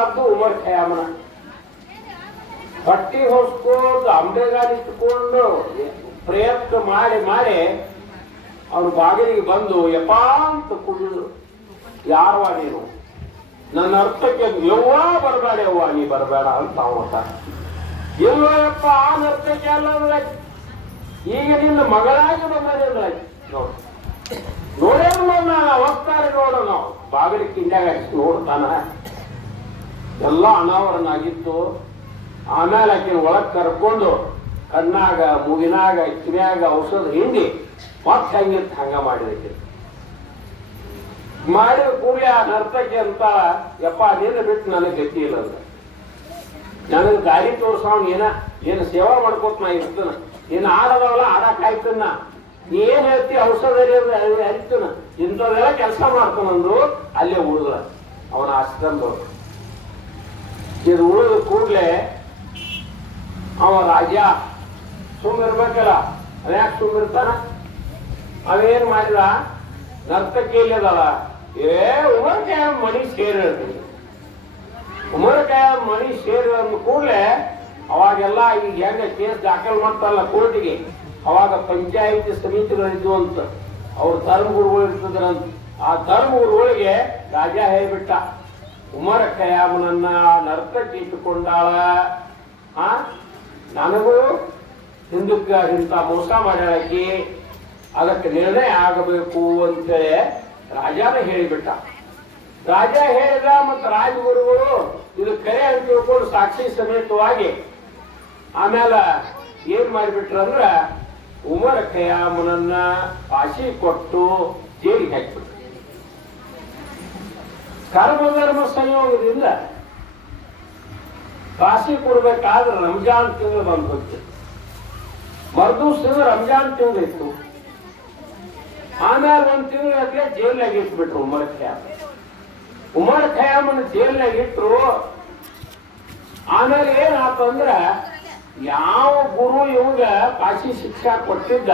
ಅದು ಉಮರ್ ಖಯಾಮನ ಹೊಟ್ಟಿ ಹೊಸ್ಕೊಂಡು ಅಂಬೆಗಾಲ ಇಟ್ಕೊಂಡು ಪ್ರಯತ್ನ ಮಾಡಿ ಮಾಡಿ ಅವ್ರ ಬಾಗಿಲಿಗೆ ಬಂದು ಯಪ್ಪಾ ಅಂತ ಕುಡಿದ್ರು. ಯಾರವ ನೀನು? ನನ್ನ ಅರ್ಥಕ್ಕೆ ಯವ್ವ ಬರಬೇಡ, ಯವ್ವ ನೀ ಬರಬೇಡ ಅಂತ ಅವತ್ತ. ಎಲ್ಲೋ ಯಪ್ಪ ಆ ನರ್ತಕ್ಕೆ ಅಲ್ಲ, ಈಗ ನಿನ್ನ ಮಗಳಾಗಿ ಬಂದಿಲ್ಲ ನೋಡಿ. ನೋಡೇನು ನಾನು ಹೋಗ್ತಾರೆ ನೋಡು. ನಾವು ಬಾಗಿಲಿಗೆ ಕಿಂಡ್ಯಾಗ ನೋಡ್ತಾನ. ಎಲ್ಲ ಅನಾವರಣಾಗಿತ್ತು. ಆಮೇಲೆ ಆಕಿನ ಒಳಗ್ ಕರ್ಕೊಂಡು ಕಣ್ಣಾಗ ಮೂಗಿನಾಗ ಕಿವಿಯಾಗ ಔಷಧ ಹಿಂಡಿ ಮತ್ತೆ ಹೆಂಗಿತ್ತು ಹಂಗ ಮಾಡಿದಕ್ಕೆ ಮಾಡಿದ ಕೂಡಲೇ ಆ ನರ್ತಕಿ ಅಂತ ಯಪ್ಪ ನೀನು ಬಿಟ್ಟು ನನಗೆ ಗತಿ ಇಲ್ಲ ಅಂದ್ರೆ ನನಗೆ ಗಾಡಿ ತೋರ್ಸವ್ ಏನು ಸೇವಾ ಮಾಡ್ಕೋತ ನಾ ಇರ್ತನ. ನೀನು ಆಡದವಲ್ಲ ಆಡಕ್ ಆಯ್ತನ, ನೀ ಏನ್ ಹೇಳ್ತಿ ಔಷಧ ಅರಿತನ ಇಂಥದೆಲ್ಲ ಕೆಲಸ ಮಾಡ್ಕೊಂಡ್ರು ಅಲ್ಲೇ ಉಳಿದ ಅವನ ಆಶ್ರಮದವ್ರು. ಇದು ಉಳಿದ ಕೂಡಲೇ ಅವ ರಾಜ ಸುಮ್ಮಿರ್ಬೇಕಲ್ಲ, ಅದ್ಯಾಕೆ ಸುಮ್ಮಿರ್ತಾನ? ಅವೇನ್ ಮಾಡಿದ, ನರ್ತಕಿಯಲ್ಲಿ ಅದಲ್ಲ, ಉಮರ್ಕಾಯ ಮಣಿ ಸೇರಿ ಹೇಳ್ತೀನಿ. ಉಮರ್ಕಾಯ ಮಣಿ ಸೇರಿ ಅಂದ ಕೂಡಲೇ ಅವಾಗೆಲ್ಲ ಈಗ ಹೆಂಗ ಕೇಸ್ ದಾಖಲು ಮಾಡ್ತಾರಲ್ಲ ಕೋರ್ಟಿಗೆ, ಅವಾಗ ಪಂಚಾಯಿತಿ ಸಮಿತಿಗಳಿದ್ವು ಅಂತ, ಅವ್ರ ಧರ್ಮಗುರುಗಳು ಇರ್ತದ್ರಂತ. ಆ ಧರ್ಮಗುರುಗಳಿಗೆ ರಾಜ ಹೇಳ್ಬಿಟ್ಟ, ಉಮರ್ ಖಯಾಮನನ್ನ ನರ್ತಕಿ ಇಟ್ಟುಕೊಂಡಾಳ, ನನಗೂ ಹಿಂದಕ್ಕ ಇಂಥ ಮೋಸ ಮಾಡ್ಯಾಳಕಿ, ಅದಕ್ಕೆ ನಿರ್ಣಯ ಆಗಬೇಕು ಅಂತೇಳಿ ರಾಜಾನ ಹೇಳಿಬಿಟ್ಟ. ರಾಜ ಹೇಳಿದ, ಮತ್ತು ರಾಜಗುರುಗಳು ಇದು ಕರೆ ಅಂತ ತಿಳ್ಕೊಂಡು ಸಾಕ್ಷಿ ಸಮೇತವಾಗಿ ಆಮೇಲೆ ಏನ್ ಮಾಡಿಬಿಟ್ರಂದ್ರ ಉಮರ್ ಖಯಾಮನನ್ನ ಫಾಶಿ ಕೊಟ್ಟು ಜೈಲಿಗೆ ಹಾಕಿಬಿಟ್ರು. ಕರ್ಮಧರ್ಮ ಸಂಯೋಗದಿಂದ ಫಾಶಿ ಕೊಡ್ಬೇಕಾದ್ರೆ ರಂಜಾನ್ ತಿಂಗಳು ಬಂದು ಹೋಗ್ತಿತ್ತು. ಮರ್ದೂಸ್ ರಂಜಾನ್ ತಿಂಗಳಿತ್ತು. ಆಮೇಲೆ ಒಂದ್ ತಿಂಗಳ ಜೈಲ್ನಾಗ ಇಟ್ಬಿಟ್ರು ಉಮರ್ ಖಯಾಮ್. ಉಮರ್ ಖಯಾಮನ ಜೈಲ್ನಾಗ ಇಟ್ರು. ಆಮೇಲೆ ಏನಾತಂದ್ರ ಯಾವ ಗುರು ಇವಾಗ ಫಾಶಿ ಶಿಕ್ಷಾ ಕೊಟ್ಟಿದ್ದ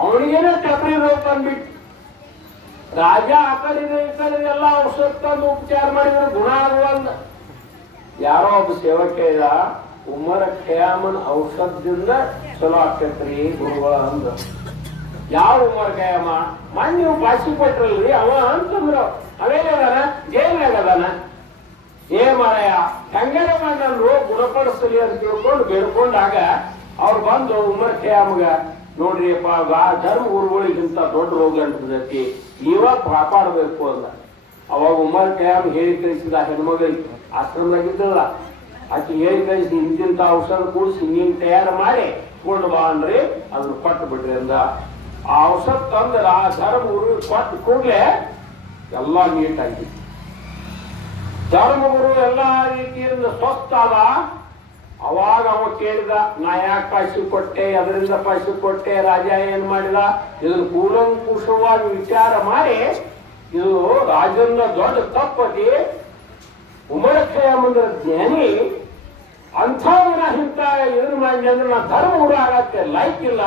ಅವನಿಗೇನೆ ಟಪರಿ ರೋಗ ಬಂದ್ಬಿಟ್ಟು ರಾಜ ಆ ಕಡೆಗೆ ಈ ಕಡೆಗೆಲ್ಲ ಔಷಧ ತಂದು ಉಪಚಾರ ಮಾಡಿದ್ರೆ ಗುಣ ಆಗುವಂದ. ಯಾರೋ ಒಬ್ಬ ಸೇವಕ ಇದ, ಉಮರ್ ಖಯಾಮನ್ ಔಷಧದಿಂದ ಚಲೋ ಆಕೈತ್ರಿ ಗುರುಗಳ ಅಂದ. ಯಾವ ಉಮರ್ ಖಯಾಮ? ಮನ್ ನೀವು ಫಾಶಿ ಕೊಟ್ರಲ್ರಿ ಅವ ಅಂತಂದ್ರು. ಅವೇನದಾನ ಜೈಲ್ನಾಗ ಅದಾನ. ಏ ಮಾರಾಯ ಹೆಂಗಾರ ನನ್ರು ಗುಣಪಡಿಸಲಿ ಅಂತ ತಿಳ್ಕೊಂಡು ಬೇಡ್ಕೊಂಡಾಗ ಅವ್ರು ಬಂದು ಉಮರ್ ಖಯಾಮ್ಗ, ನೋಡ್ರಿ ಅಪ್ಪ ಧರ್ಮ ಗುರುಗಳಿಗಿಂತ ದೊಡ್ಡ ರೋಗ ಅಂತದೈತಿ, ನೀವ ಕಾಪಾಡಬೇಕು ಅಂದ. ಅವಾಗ ಉಮರ್ ಖಯಾಮ್ ಹೇಳಿ ಕಳಿಸಿದ ಹೆಣ್ಮಗಳಿಗೆ, ಆಶ್ರಮದಾಗಿದ್ದಲ್ಲ ಆಕೆ ಹೇಳಿ ಕಳಿಸಿ ಇಂತಿಂತ ಔಷಧ ಕೂಡಿಸಿ ನೀನ್ ತಯಾರು ಮಾಡಿ ಕೊಂಡು ಬಾ ಅನ್ರಿ, ಅದನ್ನ ಕೊಟ್ಟು ಬಿಡ್ರಿ ಅಂದ. ಆ ಔಷಧ ತಂದ್ರ ಆ ಧರ್ಮ ಗುರು ಕೊಟ್ಟು ಕೂಡಲೇ ಎಲ್ಲ ನೀಟಾಗಿತ್ತು. ಧರ್ಮಗುರು ಎಲ್ಲಾ ರೀತಿಯಿಂದ ಸ್ವಸ್ಥ ಅದ. ಅವಾಗ ಅವ ಕೇಳಿದ, ನಾ ಯಾಕೆ ಫಾಶಿ ಕೊಟ್ಟೆ, ಅದರಿಂದ ಫಾಶಿ ಕೊಟ್ಟೆ, ರಾಜ ಏನ್ ಮಾಡಿದ, ಇದನ್ನು ಕೂಲಂಕುಷವಾಗಿ ವಿಚಾರ ಮಾಡಿ ಇದು ರಾಜನ ದೊಡ್ಡ ತಪ್ಪತಿ. ಉಮರ್ ಖಯಾಮ್ ಅಂದ್ರೆ ಜ್ಞಾನಿ, ಅಂಥವ್ನ ಇಂಥ ಇದನ್ನ ಮಾಡಿ ಅಂದ್ರೆ ನಾ ಧರ್ಮಗುರು ಆಗತ್ತೆ ಲೈಕ್ ಇಲ್ಲ.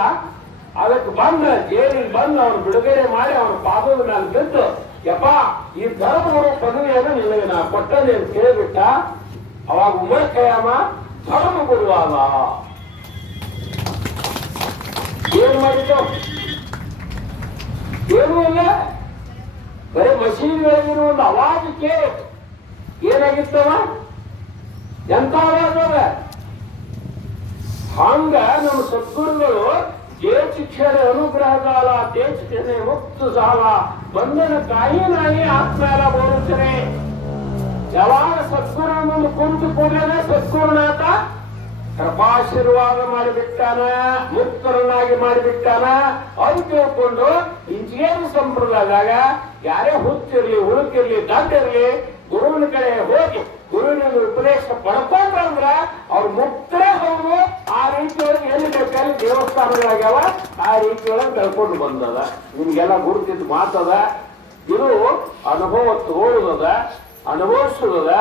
ಅದಕ್ಕೆ ಬಂದ ಜೈಲಿಗೆ ಬಂದು ಅವನು ಬಿಡುಗಡೆ ಮಾಡಿ ಅವನ ಪಾದದ ಮೇಲೆ ಬಿದ್ದು, ಯಪ್ಪ ಈ ಧರ್ಮಗುರು ಪದವಿಯನ್ನು ನಿನಗೆ ನಾ ಕೊಟ್ಟನೆ ಅಂತ ಕೇಳಿಬಿಟ್ಟ. ಅವಾಗ ಉಮರ್ ಖಯಾಮ ಧರ್ಮಗುರು ಆದ. ಏನ್ ಮಾಡಿದ್ದು? ಏನೂ ಇಲ್ಲ, ಬರೀ ಮಸೀದಿಗಳಿಗಿರೋ ಒಂದು ಅವಾಜ್ ಕೇಳಿ ಏನಾಗಿತ್ತವ, ಎಂತ ಅವಾಜ್ ಅದ. ಹಂಗ ನಮ್ಮ ಸದ್ಗುರುಗಳು ಜೇಲ್ ಶಿಕ್ಷಣ ಅನುಗ್ರಹ ಜಾಲ, ತೇಜನೆ ಮುಕ್ತ ಜಾಲ, ಬಂಧನ ಕಾಯಿನಾಗಿ ಆತ್ಮೇಲ ಬೋಧಿಸರೆ. ಯಾವಾಗ ಸದ್ಗುರುವನ್ನು ಕುಂತು ಕೂಡಲೇ ಸದ್ಗುರುನಾಥ ಕೃಪಾಶೀರ್ವಾದ ಮಾಡಿಬಿಟ್ಟಾನ, ಮುಕ್ತರನ್ನಾಗಿ ಮಾಡಿಬಿಟ್ಟಾನ. ಅದು ತಿಳ್ಕೊಂಡು ಇಂಜಿನಿಯರಿಂಗ್ ಸಂಪ್ರದಾಯದಾಗ ಯಾರೇ ಹುಚ್ಚಿರ್ಲಿ ಹುಡುಕಿರ್ಲಿ ದಡ್ಡಿರ್ಲಿ ಗುರುವಿನ ಕಡೆ ಹೋಗಿ ಗುರುವಿನ ಉಪದೇಶ ಪಡ್ಕೊಂಡ್ರಂದ್ರ ಅವ್ರು ಮುಕ್ತರೇ ಹೌದು. ಆ ರೀತಿಯೊಳಗೆ ಎಲ್ಲಿ ಬೇಕಾದ್ರೆ ದೇವಸ್ಥಾನಗಳಾಗ್ಯಾವ, ಆ ರೀತಿಯೊಳಗೆ ಕಳ್ಕೊಂಡು ಬಂದದ. ನಿಮ್ಗೆಲ್ಲ ಗುರುತಿದ್ದು ಮಾತದ. ಇದು ಅನುಭವ ತೋರುದದ, ಅನುಭವಿಸುವುದ.